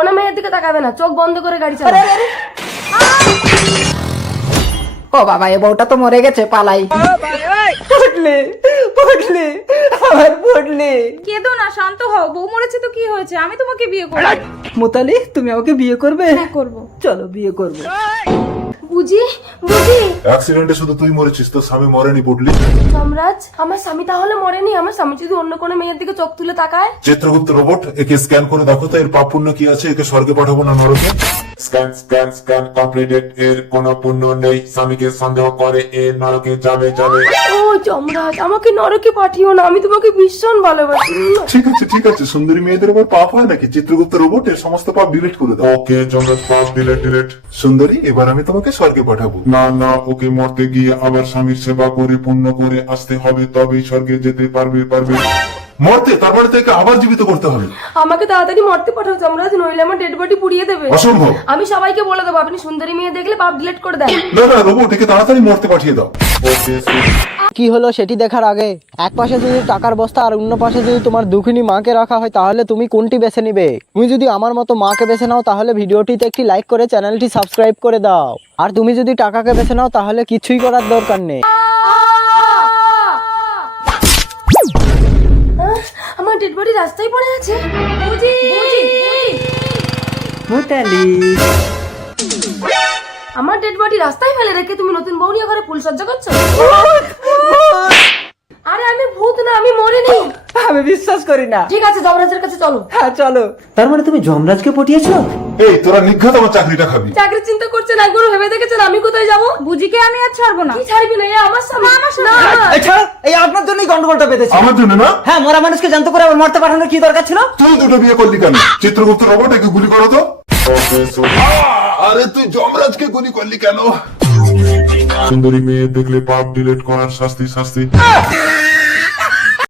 কোনো মেয়ের দিকে তাকাবে না, চোখ বন্ধ করে গাড়ি চালাবে। ও বাবা, এ বউটা তো মরে গেছে, পালাই। পড়লে পড়লে আমার পড়লে। কেঁদো না, শান্ত হও। বউ মরেছে তো কি হয়েছে, আমি তোমাকে বিয়ে করব। মোতালি, তুমি আমাকে বিয়ে করবে? হ্যাঁ করব। চলো বিয়ে করবো। বুঝি বুঝি অ্যাক্সিডেন্টে শুধু তুই মরেছিস, তোর স্বামী মরেনি পড়লি। যমরাজ, আমার স্বামী তাহলে মরেনি? আমার স্বামী যদি অন্য কোনো মেয়ের দিকে চোখ তুলে তাকায়? চিত্রগুপ্ত রোবট, একে স্ক্যান করে দেখো তো এর পাপ পুণ্য কি আছে, একে স্বর্গে পাঠাবো না নরকে। Scan scan scan completed. এর কোনো পুণ্য নেই, স্বামীকে সন্দেহ করে এ নরকে যাবে যাবে। ও যমরাজ, আমাকে নরকে পাঠিও না, আমি তোমাকে ভীষণ ভালোবাসি। ঠিক আছে, সুন্দরী মেয়েদের উপর পাপ হয় নাকি? চিত্রগুপ্ত রোবট, এর সমস্ত পাপ ডিলিট করে দাও। ওকে জমরাজ, পাপ ডিলেট ডিলেট। সুন্দরী, এবার আমি তোমাকে স্বর্গে পাঠাবো। না না, ওকে মরতে গিয়ে আবার স্বামীর সেবা করে পুণ্য করে আসতে হবে, তবেই স্বর্গে যেতে পারবে পারবে। মরতে, তারপরে থেকে আবার জীবিত করতে হবে। আমাকে তাড়াতাড়ি মরতে পাঠাও যমরাজ, নইলে আমার ডেড বডি পুড়িয়ে দেবে। অসম্ভব। আমি সবাইকে বলে দেবো আপনি সুন্দরী মেয়ে দেখলে পাপ ডিলিট করে দেন। না রোবট, একে তাড়াতাড়ি মরতে পাঠিয়ে দাও। ওকে কি হলো সেটি দেখার আগে এক পাশে যদি টাকার বস্তা আর অন্য পাশে যদি তোমার দুঃখিনী মাকে রাখা হয়, তাহলে তুমি কোনটি বেছে নিবে? তুমি যদি আমার মতো মাকে বেছে নাও, তাহলে ভিডিওটিতে একটি লাইক করে চ্যানেলটি সাবস্ক্রাইব করে দাও। আর তুমি যদি টাকাকে বেছে নাও, তাহলে কিছুই করার দরকার নেই। আমার ডেড বডি রাস্তায় পড়ে আছে। বুঝি মোতালি, আমার ডেড বডি রাস্তায় ফেলে রেখে তুমি নতুন বউ নিয়ে ঘরে ফুলসজ্জা করছো? আরে আমি ভূত না, আমি মরিনি। আমি বিশ্বাস করি না। ঠিক আছে, যমরাজের কাছে চলো। হ্যাঁ চলো। তার মানে তুমি যমরাজকে পটিয়েছো? এই তোরা নিঘাত আমার চাকরিটা খাবি। চাকরির চিন্তা করছেন, একবার ভেবে দেখেছেন আমি কোথায় যাবো? বুঝিকে আমি আর ছাড়বো না। কি ছাড়বি না? এ আমার স্বামী। না, এই আপনার জন্যই গন্ডগোলটা বেঁধেছে। আমার জন্য না? হ্যাঁ, মরা মানুষকে জানতে করে আবার মরতে পাঠানোর কি দরকার ছিল? তুই দুটো বিয়ে করলি কেন? চিত্রগুপ্ত রোবট, একে গুলি করো তো। ওকে। আরে তুই যমরাজকে গুলি করলি কেন? সুন্দরী মেয়ে দেখলে পাপ ডিলেট করার শাস্তি শাস্তি।